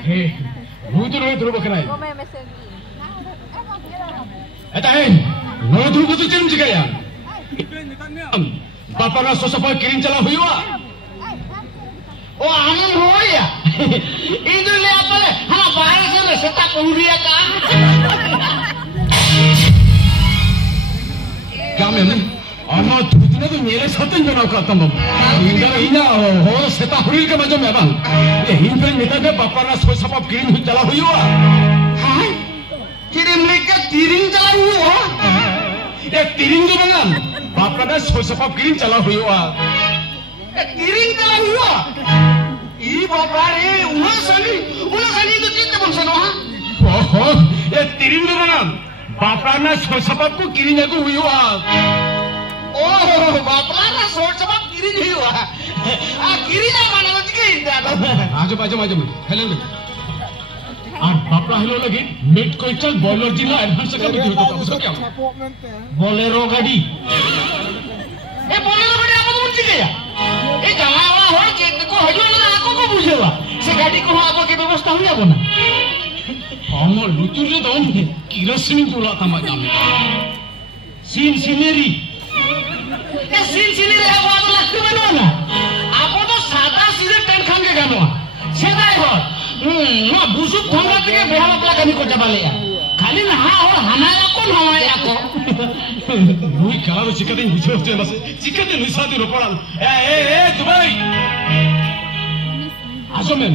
Hei, lu tu nak terus berkenai. Tahan, lu tu betul cem juga ya. Bapa nak sosok kirim jalan huya. Oh, aneh huya. Itu lihat apa le? Hana bahaya sana setak huya kan? Kami ni, amat tu tu nyele satu jenak kata mam. Indah ina, oh setak huya ke macam apa? Hindu ni tak ada bapa nak sosok kirim jalan huya. Hai, kirim lekat kirim jalan huya. Kirim tu mana? Bapa nak sosok kirim jalan huya. Kirim jalan huya. Ih bapa re, ulah sani itu kita pun sanoh. Oh, kirim tu mana? Bapa nak sosok kirim aku huya. Oh, bapa nak sosok kirim huya. Kirim mana lagi kita? Ajam. Hello. Bapa hello lagi. Mid koital boiler jila advance kali dia tu tak usah क्या? Bolero gadi. Bolero gadi apa tu mesti kaya? Jangan awak orang cek ko haju na aku ko bujewa. Se gadi ko apa ke व्यवस्था हुई apa na? Amor lucu je tu. Kerosene pula tambah kami. Scenery. Scenery apa tu laku mana na? Apa tu sada sida tent khange gano. Sedai ho. Wah busuk thangga tike behala pula kami ko jabale ya. Kali na ha aur hanaya kon hamaya ko. Lui kalau cikate bujo je mas. Cikate nisadi ropalan. Dubai. Ajomen.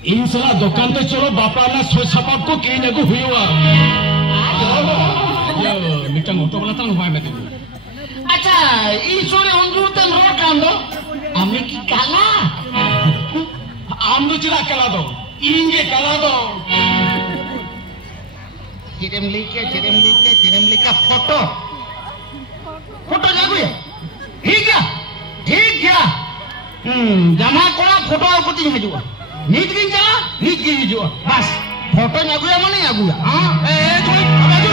Insala दुकान पे चलो बापा ना सोसापाप को किन जागो हुआ ये मिट्टा मोटो वाला तांग हुआ मैं तो अच्छा इसोरे उन्जू तन रोड कांडो हमें की काला आम तो चिरा कला दो इंगे कला दो चिरम लिखा फोटो जागो ये ठीक है जमा कोड़ा फोटो आपको तीन है जुआ नीट की हिजुआ बस photo नगुया mana nyaguya coy abaju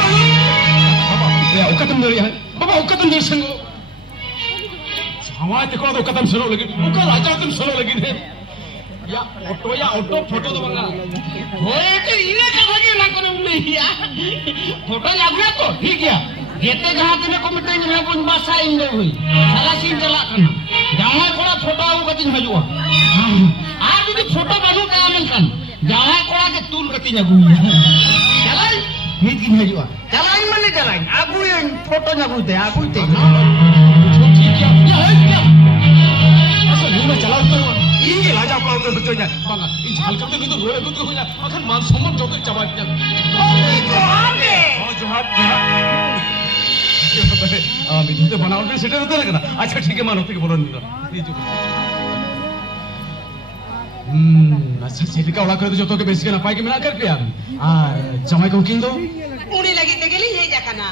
ya ukatam dari baba ukatam dari sango sama te ko ukatam sero lagi uka raja ukatam sero lagi ne ya auto foto to banga hoye te ine ka bagi na kono ya foto nyaguya to ठीक है gete jahan tine ko mitain me pun basa inde hui salah sin chala kana jangan kola foto au katin hajua আর যদি ছোট বানু কেমন কান জামাই কোড়াকে তুল কতি না গুই চালাই নিত কি হইবা চালাই মানে চালাই আগুই ফটো না গুইতে আগুইতে ঠিক है asal ni mah चलाओ तो ini raja aplau to betulnya bang ini halkat itu roe betul punya akan man somon joget cabanya itu ame जोहार আমি তো বানাওতে সেটা হতে লাগে না আচ্ছা ঠিক আছে মানো থেকে বলুন अच्छा सेठी का उड़ा कर जो तो के बेच के ना पाई के मिला करके यार जमाई को किन दो उड़ी लगी ते गेली हे जाकना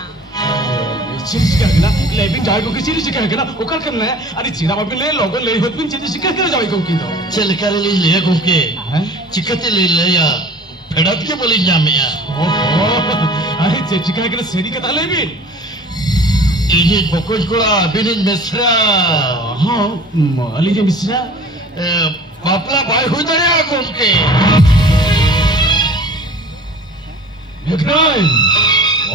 चिरी चिका के ना लेबिन जाई को के चिरी चिका के ना ओकर करना है अरे चिरा बाबी ले लोगो ले होत बिन चिरी चिका के जाई को किन दो चल कर ले को के चिकते ले या फेडत के बोली जामे या अरे चिका के सेरी का ताले भी इने बकोज कोड़ा बिनिन मिश्रा हां अली जे मिश्रा बापला भाई हो जाए कौन के देखनाई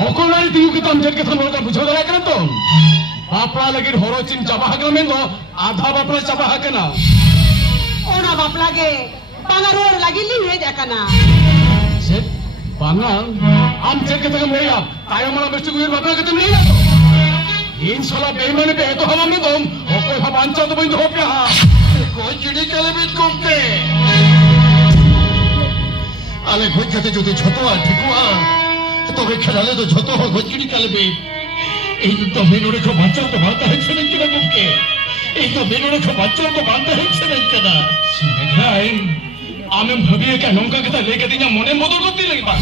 ओकोलारी दियु के तम जट के थन का बुझो दरा करन तो बापला लगी होरो चिन चाबा हगल में दो आधा बापला चाबा हकना ओना बापला के बांगा रोड लगी ली हे जाकना से बांगा आम जट के तम ले आप तायो मला बेस्ट गुर बापला के तुम नहीं ना तो इन साला बेईमानी पे तो हम में दम ओको हम अंचा तो बंद हो पे हां कोई चिड़ी चले बिन कुमके आले कोई कहते जो छोटो आ ठीक हुआ तो वे खेलाले तो छोटो हो कोई चिड़ी चले बिन এই তো মেনুরে को বাচ্চা তো বাঁধা হচ্ছে না কিনা কুমকে এই তো মেনুরে को বাচ্চা তো বাঁধা হচ্ছে না কিনা ভাই আমি ভাবিয়ে কেন নৌকা কথা লেগে দিনা মনে মদর করতে লাগবা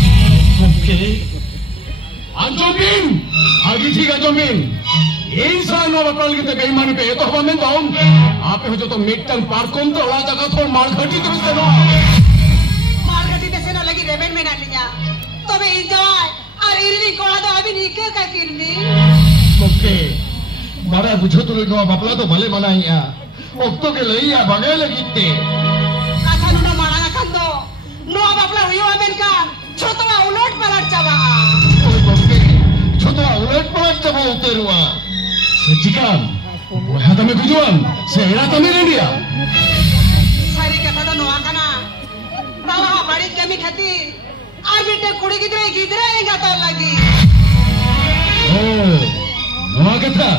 কুমকে আজমিন আগে ঠিক আজমিন इंसान और अपराध के बेईमानी पे तो हमें दाऊं आप हो जो तो मिट्टन पार्क कौन तो वाला जगह थोड़ा मारघाटी तो से ना मारघाटी से ना लगी रेबन में ना लिया तो मैं इंजॉय अरे इरनी कोड़ा तो अभी निके का किरनी ओके बड़ा बुझो तो नो बापला तो भले मनाइया ओक्तो के लइया बगे लगिते कथा नो मारा खंदो kan chotoa ulot palat chaba oi gomke joto ulat palat chaba uterua Sejikan, wah kami kujuan, saya kami India. sari kata do noa kana bawa badi kami khati ar bete kudi gidre enga tar lagi Oh, Noah kata,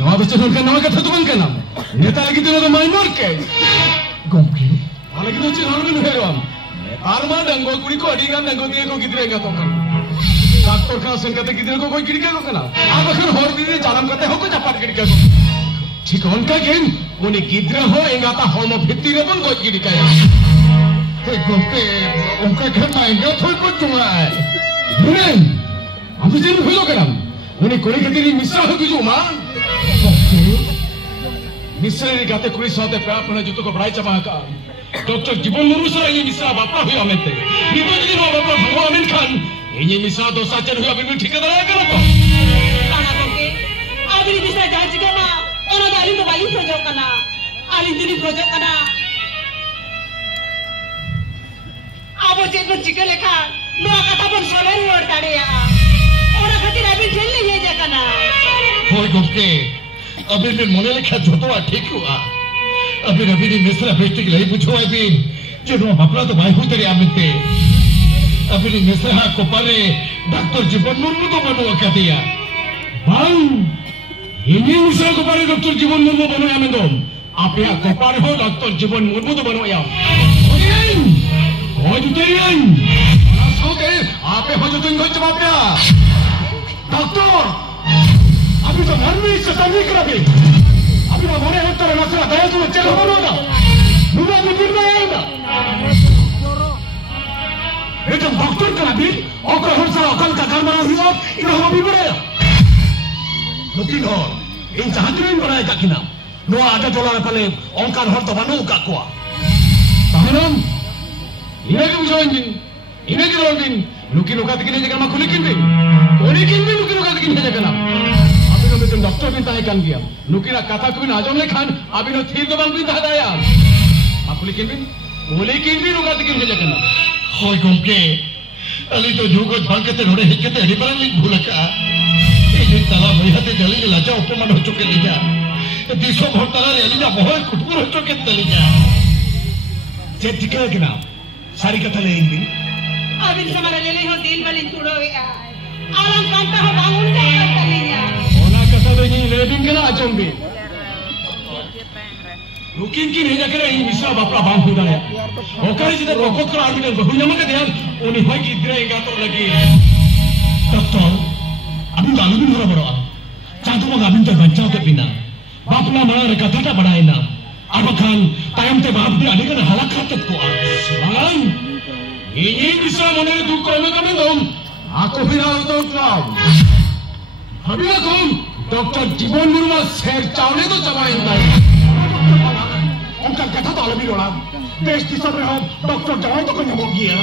Noah tu cenderung kan Noah kata tu bukan nam. Neta lagi tu nama minor ke? gomke Lagi tu cenderung kan heran. Arma danggo kuri ko adi kan danggo dia ko gidre enga tokan. Doctor kan sengkata gidre ko koi gidre ko kana. Apa kan hor gidre jalan kata ho ko japat gidre ko. ठीक उनका game उन्हें गिद्रा हो एंगा ता होमो भित्ती रे बन goes गिरी काया oi gomke unka khana enga thoi ko chunga नहीं हम तो जिन भूलो करम उन्हें कोने के तेरी मिश्रा हो गुजो मान मिश्रा ने गाते कुड़ी साथे पे अपने जुतो को बढ़ाई चमा का डॉक्टर जीवन मुर्मू सर ये मिश्रा बापा हुई हमें ते नितो जी नो बापा भगवान अमीन खान ये मिश्रा दो साचन हुई अभी ठिकादार है करो kana boke abri bisa janji kana ona dari to bali project kana ali dini project kana abo cheko chike lekha noa kata pon solari or tadiya ona khatir abi jelle ye je kana oi gomke abhi mein mone lekha joto ठीक हुआ अभी रवि ने मिश्रा बेटी के लिए पूछो अभी जो नो अपना तो भाई हुई तेरे आमिते अभी ने मिश्रा को पाले डॉक्टर जीवन मुर्मू तो बनो क्या दिया bang ini misalnya kepada dokter Jibon Murmu banu yang mendom apa ya kepada ho dokter Jibon Murmu tu banu yang oke ho juterian mana sote apa ho juterin kau jawab ya dokter अभी तो घर में इससे तंगी कराबी अभी तो हमारे होता है नसरा दया तो चल हो रहा मुझे मित्र में आएगा लेकिन डॉक्टर कराबी और कोई हर साल अकल का घर बना हुआ इन्हें हम भी बढ़ाया Nukin hor, in sahajuin berai kakina. Noa ada dolar pale, ongkar hor to banu kakua. Tahanam, ina ke bujo injin, ina ke rolin. Nukin ukat kini jaga mak kulikin bin, kulikin bin nukin ukat kini jaga na. Abi no betul doktor bin tahe kan dia. Nukin kata kubin ajam lekhan, abi no thir dobal bin tahe daya. Mak kulikin bin ukat kini jaga na. Hoi gomke, ali to jugod bangkete hore hikete hari paran lik bhulaka. ये ताला महिते जली के लाजा उपमान हो चुके Lisa दिसो भोटाला रेलीजा बहुत कुटकुर हो चुके तलीजा Cek tiga kena, sari kata lain bin. abin samara lele ho din balin tudo ya alam kanta ho bangun ja talinya Ona kata ini lebih kena ajam bin. Nukin kini hanya kena ini misal bapa bang huda ya. Okari jida rokok kera army dan bahunya maka dia, oni hoi gidra enggak tahu lagi. Doktor, अभी गालू भी हो रहा चाहतो मग अभी तक बच्चा के बिना बाप ना मना रे कथा बढ़ाए ना अब खान टाइम ते बाप भी आने का हलाक खाते को आन ये दिशा मने दुख करने का में दम आको भी ना तो क्लाव अभी ना तुम डॉक्टर जीवन मुर्मू शेर चावले तो चबाए ना उनका कथा तो अलग ही रोड़ा देश दिशा में हम डॉक्टर जवान तो कन्या हो गया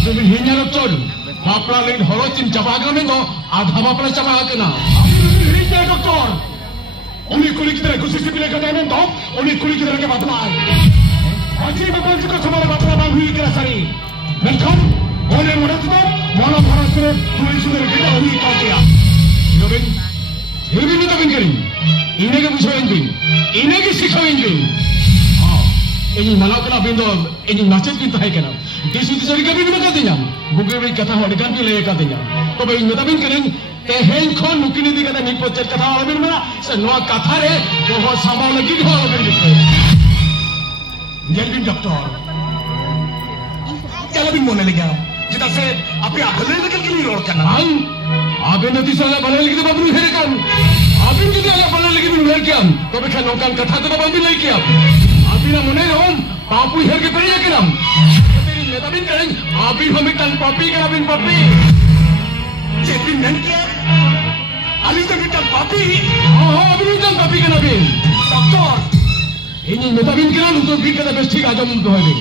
अभी भी हिन्या डॉक्टर बापला लेकिन हरो चिन चबागा में तो आधा बापला चबागा के ना अभी नहीं डॉक्टर उन्हीं कुली की तरह कुछ से पिले करने में तो उन्हीं कुली की तरह के बात आए अजी बापला जी को हमारे बापला बांध हुई क्या सारी वेलकम बोले मुड़े तो वाला भरा से पूरी सुधर के हुई का किया योबिन ये भी नहीं तो बिन करी इन्हें के पूछो इन्हें की सिखाओ ini malau kena bindo ini macet pintu hai kena disu disari kami bina katanya bukan beri kata hal dekan pilih katanya to beri meta bin keren tehen kon nukini di kata nik pocet kata hal bin mana semua kata re bahwa sama lagi di hal bin itu jadi doktor चलो भी मोने लगा जितना से आपके अगले निकल के लिए रोड करना bang abe nanti salah balai lagi tu baru herikan abe jadi ada balai lagi bin herikan to bekan nokan kata tu baru bin lagi अभी ना मुने हम पापू हेर के पड़ी जाके नाम तेरी नेता बिन करें अभी हमें तन पापी करा बिन पापी चेपिन नन किया अली तो बिटन पापी हाँ अभी नहीं तन पापी करा बिन डॉक्टर ini नेता बिन करा नुतो बिन करा बेस्ट ठीक आजम तो है बिन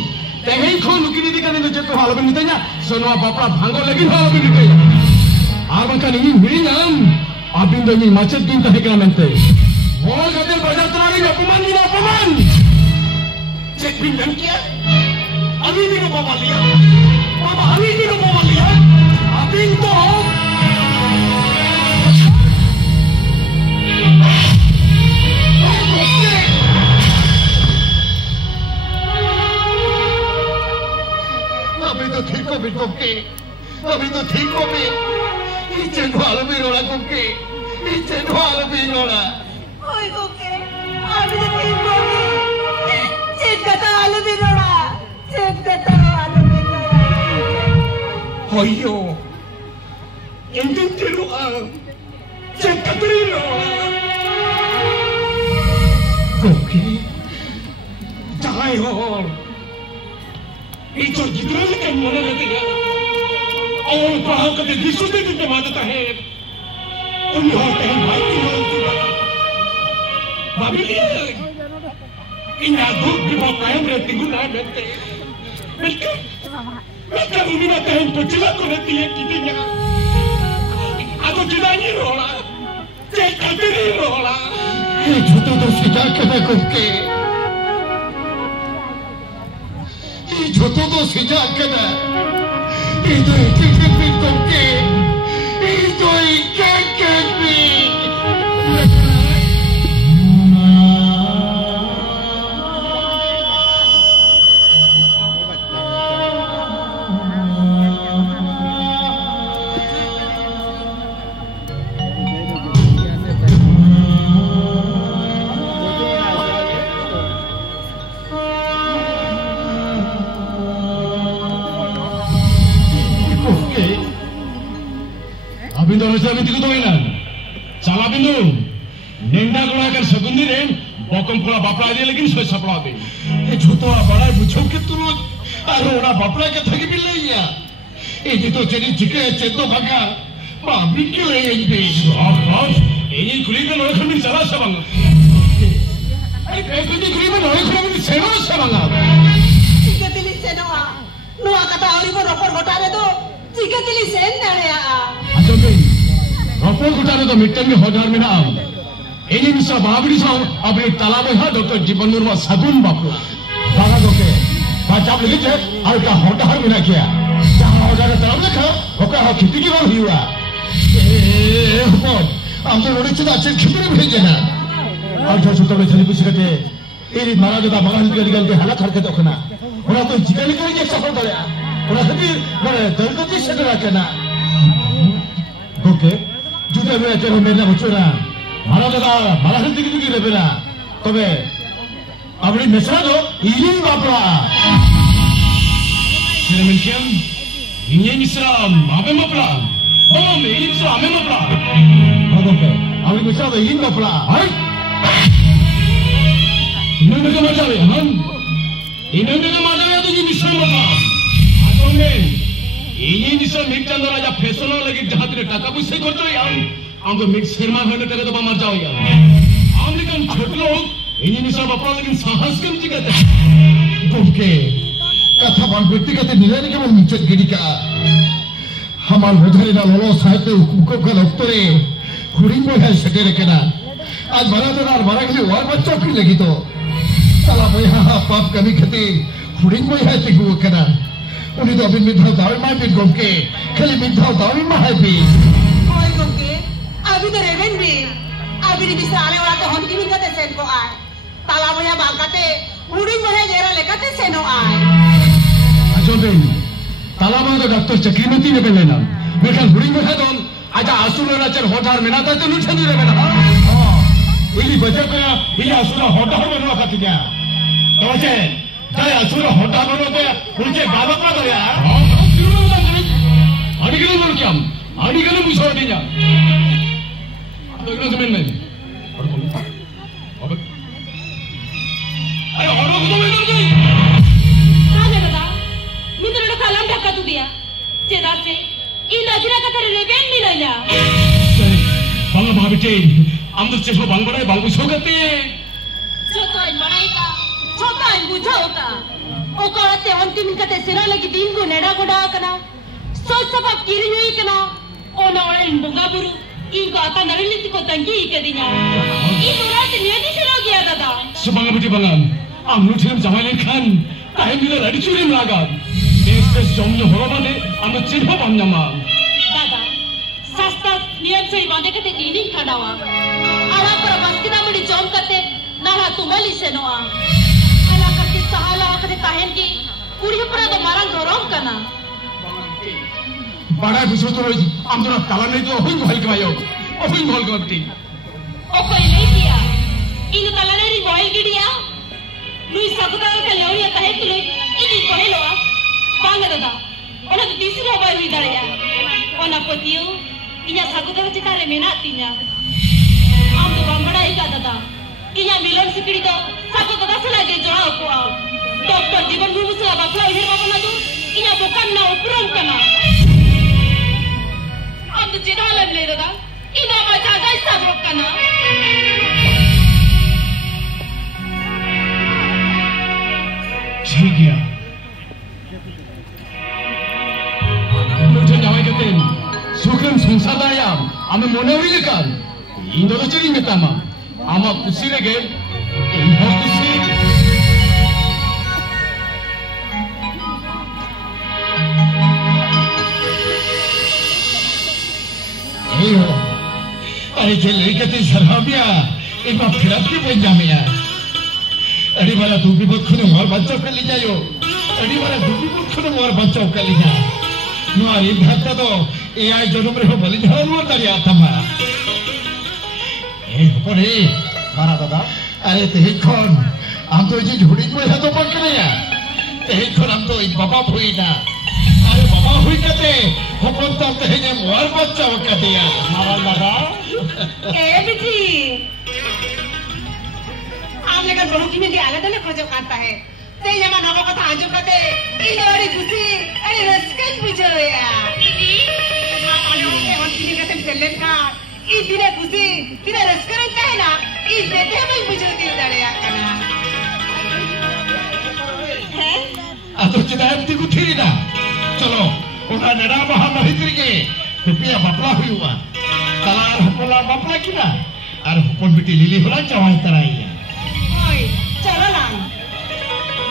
तेहें खो नुकी नीति करने तो जब हाल बिन नितanya सोनवा बापरा भांगो लगी हाल बिन नितanya आबंका नहीं मिली नाम अभी तो ये macet बिन तो है करा मेंते वो कहते बाजार तुम्हारी अपमान नहीं अपमान चेपिन नन किया Amin ko pamaliya. Mama, amin ko pamaliya. Amin to. Amin to ठीक हो बिल्कुल के. Amin to ठीक हो भी. Ichen wala birola kuke. Ichen wala birola. Oi kuke. Abi to ठीक हो गई. चेक कता आलू बिरोड़ा. चेक कता आलू बिरोड़ा. Hoyo. Entendelo a. Cekatrino. Kuke. Jai ho. Icho jidra se kan mona lagte ga. और पढ़ाओ कभी विश्व से भी मानता है उन्हें होते हैं भाई की होती है बाबी इन आधुनिक विभाग कायम रहती हूँ ना रहते मैं उन्हीं में कहीं पुछला को रहती है कितनी जगह आधो जिला नहीं रोला चेक करते नहीं रोला ये झूठों तो सिजा के ना कुके ये झूठों तो सिजा के ना Itu koke. Itu kekeki. Abindu harus lebih tiga tahun lah. Salah bindu. Nenda kalau akan segundi ren, bokom kalau bapla dia lagi soal sapla deh. झूठो बड़ा बुझो के तुरु अरोड़ा बापला के थकी मिल रही है ये तो चली चिके चेतो भागा बाबी के लिए ये भी आप ini kulit kan orang kami salah sabang. ini kulit kan orang kami salah sabang. Jika tili senoa, noa kata orang pun rapor gotare tu, jika tili sen dah ya. Ajo ni, rapor gotare tu meeting में हजार में ना. Ini bisa bahagia sah, abis talam में हाँ Dr. Jiban Nurma sagun बापला. बागा दोके, बाजार में लिखे, और क्या हजार में ना किया. जहाँ हजार तालाब लिखा, ओके हाँ खेती की बात हुआ. होपन, हम तो रोड से अच्छे खेती में भेजे ना. और जो सुतो में चली पुष्कर के, ये मारा जो था बाहर निकल के हालत हरकत रखना. उन्हें तो जिक्र निकल के सफल करें. उन्हें सभी मरे दलगती से डरा के ना. ओके, जुटे हुए के हम मेरे बच्चों मारा जो था बाहर निकल के रेबेना. तबे अपनी मिश्रा जो ailing बापला. Sebenarnya ini misra apa mapla? Oh, ini misra apa mapla? Apa ke? Apni misra जो इलिंग बापला. हाय. इन्होंने क्या मजा लिया हम? इन्होंने क्या मजा लिया तो ये misra mapla? आजो में ini misra mixan दौरा जब फैसला लगी जहाँ तेरे टाका पुष्टे कर चुके हैं हमको मिक्स फिरमा होने तक तो बामर जाओ यार. हम लेकिन छोटे लोग ini misra mapla लेकिन साहस कम चिकते. ओके. कथा बाल व्यक्तिगत निर्णय के मन मिचत गिरी का हमार उधरे ना लोलो साहित्य हुकुम का लोकतरे हुरिंग में है शटेर के ना आज बना तो ना बना के लिए और बच्चों की लगी तो साला भाई हाँ पाप कमी खती हुरिंग में है चिकू के ना उन्हीं तो अभी मिठाई दावी मार भी गोम के खाली मिठाई दावी मार है भी Oi kuke, abi tu reven bi, abi ni bisa ale orang tu hon kimi kate sen ko ay. Talam yang bangkate, uring mana jera lekate seno ay. आजो में तालाब में तो डॉक्टर चक्रीमती ने पहले ना मेरे हुरिंग में है तो आज आसुरा राचर होटार में ना था तो लुच्चा नहीं रहेगा हाँ इली बजट में इली आसुरा होटार में ना खाती क्या तो वैसे चाहे आसुरा होटार में ना उनके गावक ना तो यार आड़ी के लोग क्या आड़ी के लोग मुझे नहीं जा तो इतना जमीन में और कौन अबे अरे और लोग तो में नहीं मित्र कालम ढका तू दिया चेदा से इन नजरा का तेरे रेबेन मिलला बांग भाबिटे आमदर चेष्टा बांग बड़ाई बांग बुझो करते हैं छोटा इन बड़ाई का छोटा इन बुझाओ का ओ करते अंतिम कते सिरा लगी दिन को नेड़ा गोड़ा कना सोच सब किरी हुई कना ओ नवरे इन बुंगा बुरु इन को आता नरलित को तंगी के दिना इन रात नियति से रो गया दादा सुबंग बुटी बंगम आम लुठियम जमालेन खान তাই মিলে রাডি চুরি লাগাম বেশ জমজ হলো মানে আমরা চিনব বান্নামা दादा सस्ता नियम से वादे कते क्लीनिंग खडावा आला कर बस्किना मुड़ी जॉम कते नाला तुमली से नोआ आला करके सहाला कते ताहेन की कुड़ी पर तो मारन दोरम कना बड़ा विश्वास तो रही আমরা তালা নেই তো হই ভাল কায়ো হই ভাল করতে ओ कोई नहीं किया इन ताला ने मोबाइल गिडिया लुई सगुदा के लेवरिया ताहे कि लुई इनी कोहेलोआ बांग दादा ओना तो तीसरी मोबाइल हुई दाड़िया ओना पतियो इया सगुदा चिता रे मेना तिnya आम तो बंगड़ा ही का दादा इया मिलन सिकड़ी तो सगुदा दादा से लागे जोड़ा को डॉक्टर जीवन भूमि से बापला इधर बाबा ना जो इया बोकन ना उपरम कना आम तो चिता ले दादा इना बचा गई सब कना ठीक है मुझे जावे कहते सुखम संसार दाया हमें मोने हुई लेकर इंदो तो चली में तामा आमा खुशी लगे बहुत खुशी अरे जे लेके ते शराबिया एक बार फिर आपके पंजाबिया अरे वाला दूसरी पक्ष ने मार बच्चों का ले जायो अरे वाला दूसरी पक्ष ने मार बच्चों का ले जा नुआर ये भागता तो ये आई जन्म रे हो बलि झाड़ नुआर दरिया थमा ए परे मारा दादा अरे ते खन हम तो ये झुड़ी को है तो पक नहीं है ते खन हम तो एक बाबा हुई ना अरे बाबा हुई कहते हुकुम तो ते जे मार बच्चा का दिया मारा दादा ए बिजी आमने का बहु की में आले तले खोजो काटता है ते जमाना को कथा आजो कते इने वाली खुशी अरे रसकन बुझो या आने के हम की कते चलन का ई दिने खुशी दिने रसकन चाहे ना ई देते हम बुझो दिल दाड़े या कना है आ तो चिदाय ती गुथीरी ना चलो ओना नडा महा महित्री के रुपया बापला हुई हुआ तलार हपला बापला किना और हुपन बिटी लिली होला चावाई तराई ओए चलो ना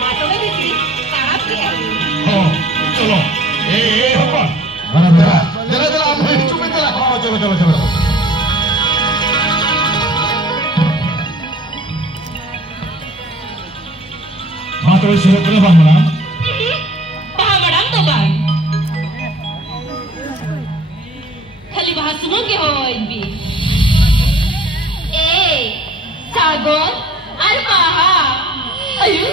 मातो में बिजी साहब के हो चलो ए हुपन बड़ा बड़ा जरा जरा आप है चुप जरा हां चलो चलो चलो मातो से बोले बामना बड़ा तो बान खाली बात सुनोगे हो इनबी ए सागोर अरे बाहा अयो